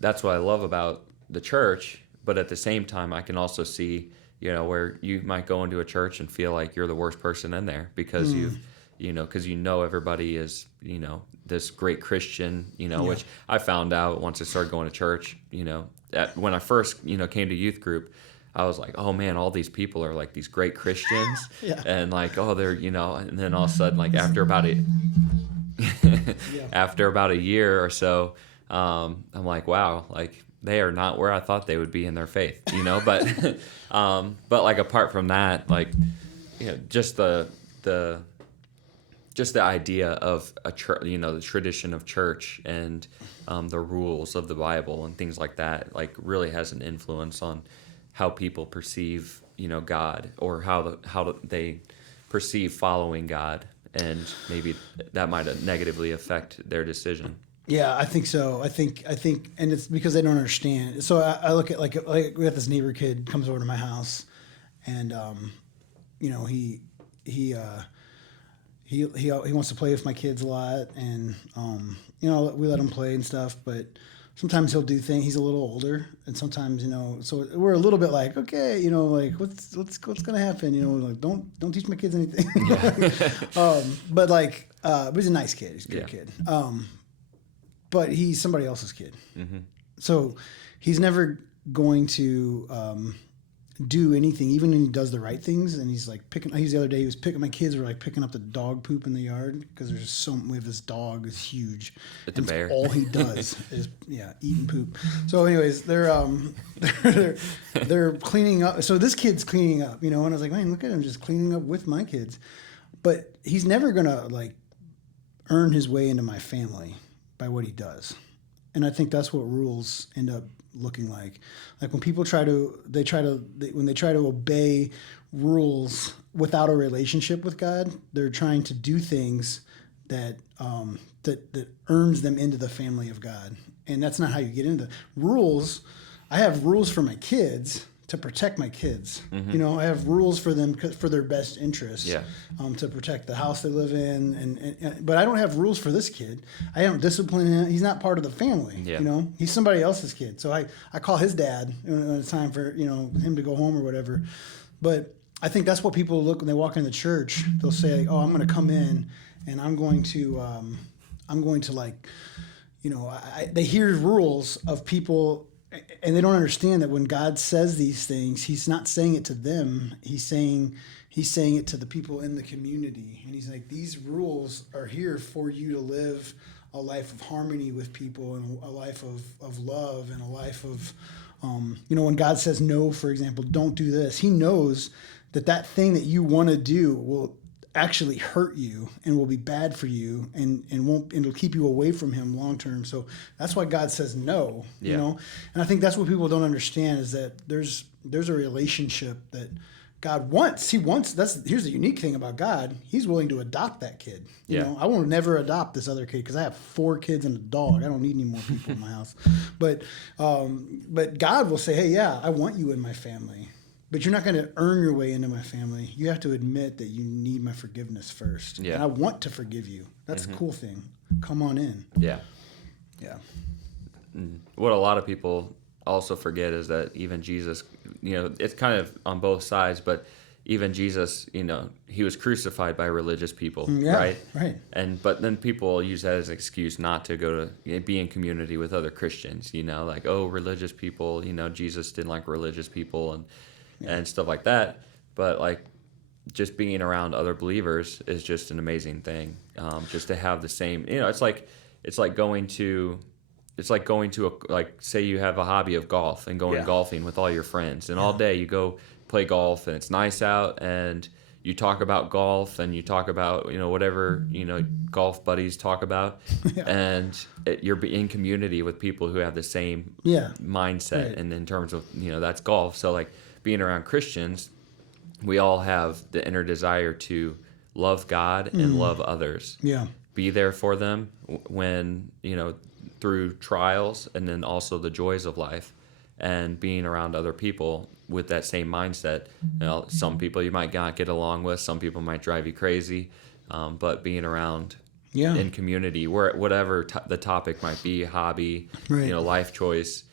that's what I love about the church. But at the same time, I can also see, where you might go into a church and feel like you're the worst person in there because because everybody is, this great Christian, which I found out once I started going to church, when I first, came to youth group, I was like, oh man, all these people are like these great Christians. Yeah. And like, oh, they're, and then all of a sudden, like after about a year or so, I'm like, wow, like they are not where I thought they would be in their faith, but, but like apart from that, like, just the idea of a church, the tradition of church and the rules of the Bible and things like that, like really has an influence on how people perceive, God, or how they perceive following God, and maybe that might negatively affect their decision. Yeah, I think so. I think, and it's because they don't understand. So I look at like we got this neighbor kid comes over to my house, and he wants to play with my kids a lot, and we let him play and stuff, but sometimes he'll do things. He's a little older, and sometimes so we're a little bit like, okay, like what's gonna happen? Like don't teach my kids anything. But like, but he's a nice kid. He's a good kid. But he's somebody else's kid, so he's never going to do anything, even when he does the right things. And he's like the other day he was picking, my kids were like picking up the dog poop in the yard because there's just we have this dog is huge. It's a bear. All he does is eating poop. So anyways, they're cleaning up. So this kid's cleaning up, and I was like, man, look at him just cleaning up with my kids. But he's never gonna like earn his way into my family by what he does. And I think that's what rules end up looking like when people try to obey rules without a relationship with God, they're trying to do things that earns them into the family of God. And that's not how you get into rules. I have rules for my kids to protect my kids. I have rules for them for their best interests. To protect the house they live in, but I don't have rules for this kid. I don't discipline him. He's not part of the family. He's somebody else's kid. So I call his dad when it's time for him to go home or whatever. But I think that's what people look when they walk in the church. They'll say, "Oh, I'm going to come in and I'm going to like, they hear rules of people." And they don't understand that when God says these things, he's not saying it to them. He's saying it to the people in the community. And he's like, these rules are here for you to live a life of harmony with people and a life of love and a life of, when God says no, for example, don't do this. He knows that thing that you want to do will actually hurt you and will be bad for you and it'll keep you away from him long term. So that's why God says no, and I think that's what people don't understand is that there's a relationship that God wants. Here's the unique thing about God. He's willing to adopt that kid. I will never adopt this other kid because I have 4 kids and a dog. I don't need any more people in my house. But God will say, hey, yeah, I want you in my family. But you're not going to earn your way into my family. You have to admit that you need my forgiveness first. Yeah. And I want to forgive you. That's a cool thing. Come on in. Yeah. Yeah. What a lot of people also forget is that even Jesus, it's kind of on both sides, but even Jesus, he was crucified by religious people, right? Right. But then people use that as an excuse not to go to be in community with other Christians, like, oh, religious people, Jesus didn't like religious people and stuff like that. But like just being around other believers is just an amazing thing. Just to have the same, it's like going to say you have a hobby of golf and going golfing with all your friends, and all day you go play golf and it's nice out and you talk about golf and you talk about whatever golf buddies talk about, and you're in community with people who have the same mindset, right. And in terms of that's golf. So like being around Christians, we all have the inner desire to love God and love others. Yeah, be there for them when through trials, and then also the joys of life, and being around other people with that same mindset. Some people you might not get along with, some people might drive you crazy, but being around in community, where whatever the topic might be, hobby, right. Life choice,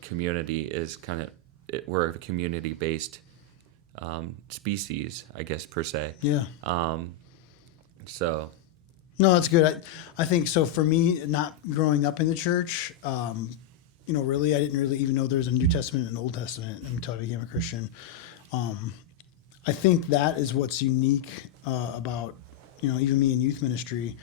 community is we're a community based species, I guess, per se. Yeah. So. No, that's good. I think so. For me, not growing up in the church, really, I didn't really even know there was a New Testament and an Old Testament until I became a Christian. I think that is what's unique about, even me in youth ministry,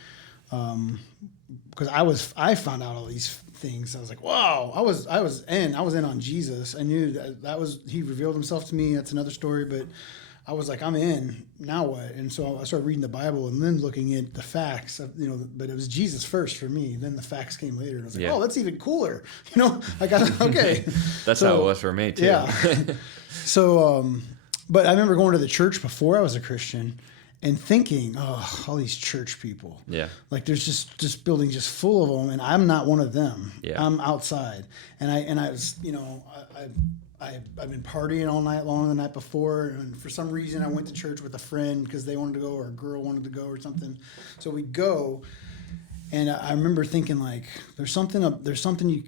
because I found out all these things. I was like, wow, I was in on Jesus. I knew that was, he revealed himself to me. That's another story, but I was like, I'm in, now what? And so I started reading the Bible and then looking at the facts of, but it was Jesus first for me. Then the facts came later. And I was like, oh, that's even cooler. Okay. That's how it was for me too. Yeah. So, but I remember going to the church before I was a Christian and thinking, oh, all these church people. Yeah. Like there's just buildings just full of them, and I'm not one of them. Yeah. I'm outside. And I was, I've been partying all night long the night before, and for some reason I went to church with a friend because they wanted to go, or a girl wanted to go or something. So we go, and I remember thinking like, there's something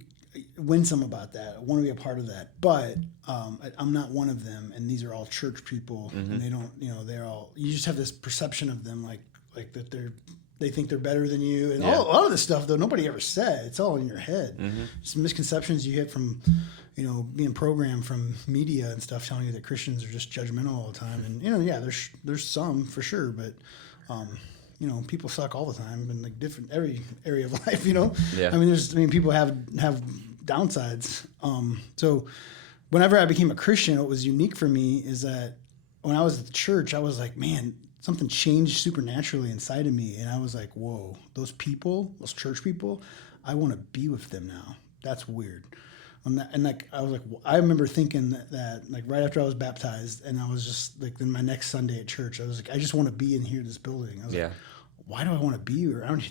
winsome about that. I want to be a part of that, but I'm not one of them. And these are all church people, and they don't, they're all. You just have this perception of them like that they think they're better than you, and a lot of this stuff though nobody ever said. It's all in your head. Some misconceptions you get from, being programmed from media and stuff telling you that Christians are just judgmental all the time. And there's some for sure, but people suck all the time in like different every area of life. Yeah. People have downsides. So whenever I became a Christian, what was unique for me is that when I was at the church, I was like, man, something changed supernaturally inside of me. And I was like, whoa, those church people, I want to be with them now. That's weird. I remember thinking that like right after I was baptized, and I was just like, in my next Sunday at church, I was like, I just want to be in here, this building. I was like, why do I want to be around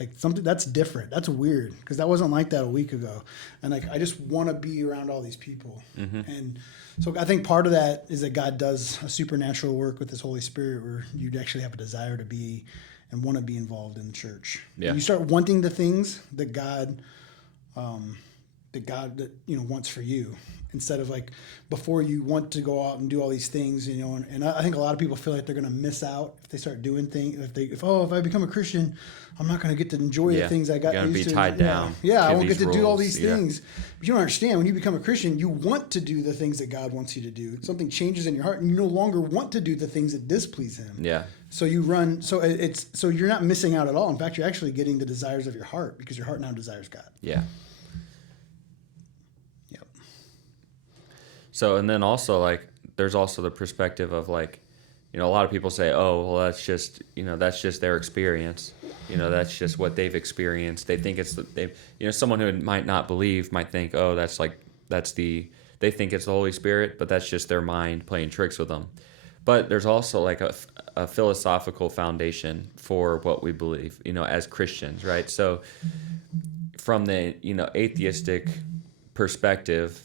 like something that's different? That's weird, because that wasn't like that a week ago. And like, I just want to be around all these people. And so I think part of that is that God does a supernatural work with His Holy Spirit, where you'd actually have a desire to be and want to be involved in the church. Yeah. You start wanting the things that God wants for you, instead of like before you want to go out and do all these things, and I think a lot of people feel like they're going to miss out if they start doing things. If I become a Christian, I'm not going to get to enjoy the things I got used to. You're going to be tied down. Yeah, I won't get to do all these things. But you don't understand, when you become a Christian, you want to do the things that God wants you to do. Something changes in your heart, and you no longer want to do the things that displease Him. Yeah. So you run. So you're not missing out at all. In fact, you're actually getting the desires of your heart, because your heart now desires God. Yeah. So, and then also like, there's also the perspective of like, a lot of people say, oh, well, that's just their experience. That's just what they've experienced. They think someone who might not believe might think, oh, they think it's the Holy Spirit, but that's just their mind playing tricks with them. But there's also like a philosophical foundation for what we believe, as Christians, right? So from the, atheistic perspective,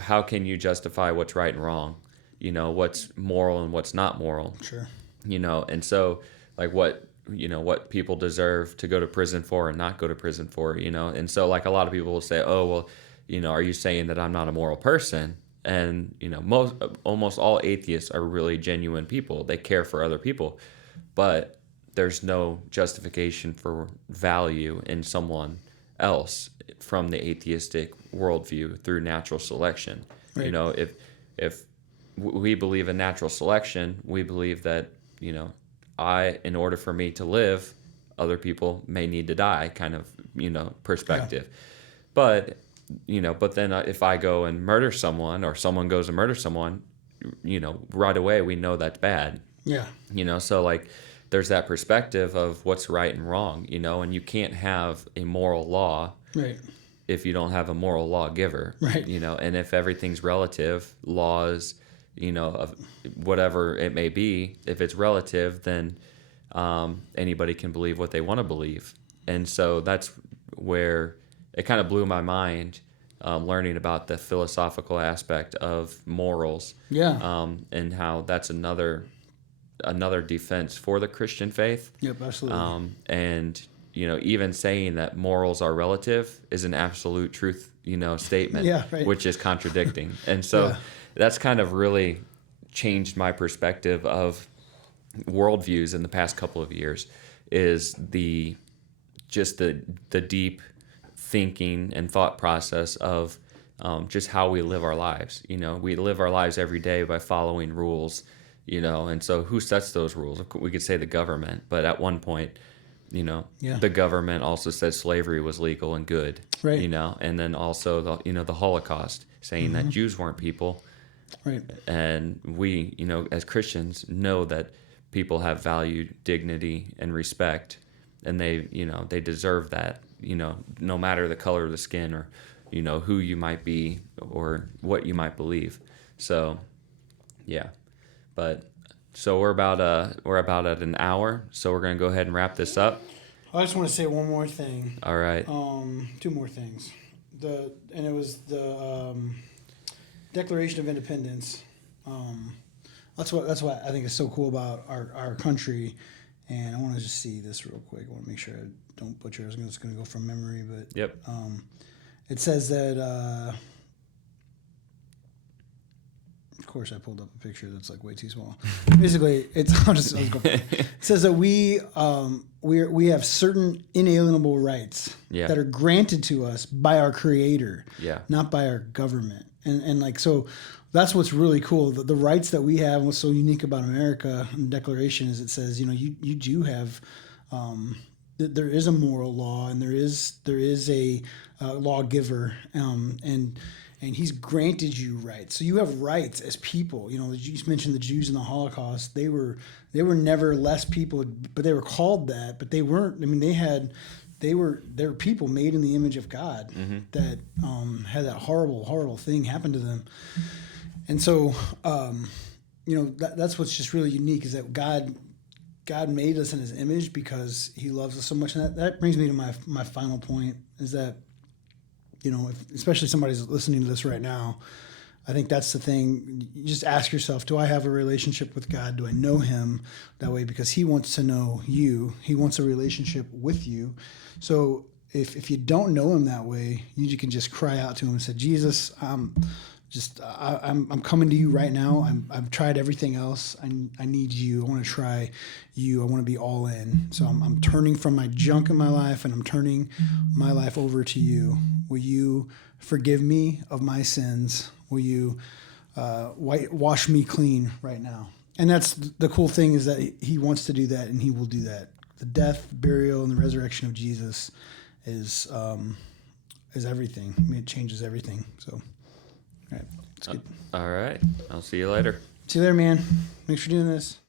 how can you justify what's right and wrong? What's moral and what's not moral? Sure. And so like what people deserve to go to prison for and not go to prison for, and so like a lot of people will say, oh, well, are you saying that I'm not a moral person? And, almost all atheists are really genuine people. They care for other people, but there's no justification for value in someone else from the atheistic worldview through natural selection. Right. If we believe in natural selection, we believe that, in order for me to live, other people may need to die, kind of, perspective. Yeah. But then if I go and murder someone, or someone goes and murders someone, right away we know that's bad. Yeah. So like, there's that perspective of what's right and wrong, and you can't have a moral law if you don't have a moral lawgiver, right? And if everything's relative, laws, of whatever it may be, if it's relative, then anybody can believe what they want to believe. And so that's where it kind of blew my mind learning about the philosophical aspect of morals. Yeah. And how that's another defense for the Christian faith. Yep, absolutely. And even saying that morals are relative is an absolute truth, statement, Yeah, right. which is contradicting. And so Yeah. that's kind of really changed my perspective of worldviews in the past couple of years. Is the deep thinking and thought process of just how we live our lives. We live our lives every day by following rules. And so who sets those rules? We could say the government, but at one point, Yeah. the government also said slavery was legal and good, Right. and then also the Holocaust, saying that Jews weren't people. Right. And we, as Christians, know that people have value, dignity, and respect, and they deserve that, no matter the color of the skin or, who you might be or what you might believe. So, yeah. But so we're about at an hour, so we're gonna go ahead and wrap this up. I just want to say one more thing. All right. Two more things. It was the Declaration of Independence. That's what I think is so cool about our country. And I want to just see this real quick. I want to make sure I don't butcher it. I was just going to go from memory, but Yep. It says that. Of course, I pulled up a picture that's like way too small. Basically, I'll just go. It says that we have certain inalienable rights Yeah. that are granted to us by our Creator, Yeah. not by our government. And like so, that's what's really cool. The rights that we have, what's so unique about America and the Declaration is it says, you do have. There is a moral law, and there is a lawgiver, and he's granted you rights. So you have rights as people. You just mentioned the Jews in the Holocaust. They were never less people, but they were called that. But they weren't. I mean, they were people made in the image of God that had that horrible thing happen to them. And so, that's what's just really unique is that God made us in His image because He loves us so much. And that brings me to my final point is that, if especially somebody's listening to this right now, I think that's the thing. You just ask yourself, do I have a relationship with God? Do I know Him that way? Because He wants to know you. He wants a relationship with you. So if you don't know Him that way, you can just cry out to Him and say, Jesus, I'm coming to you right now. I've tried everything else. I need you. I want to try you. I want to be all in. So I'm turning from my junk in my life and I'm turning my life over to you. Will you forgive me of my sins? Will you wash me clean right now? And that's the cool thing is that He wants to do that and He will do that. The death, burial, and the resurrection of Jesus is everything. I mean, it changes everything. So, all right. That's good. All right. I'll see you later. See you there, man. Thanks for doing this.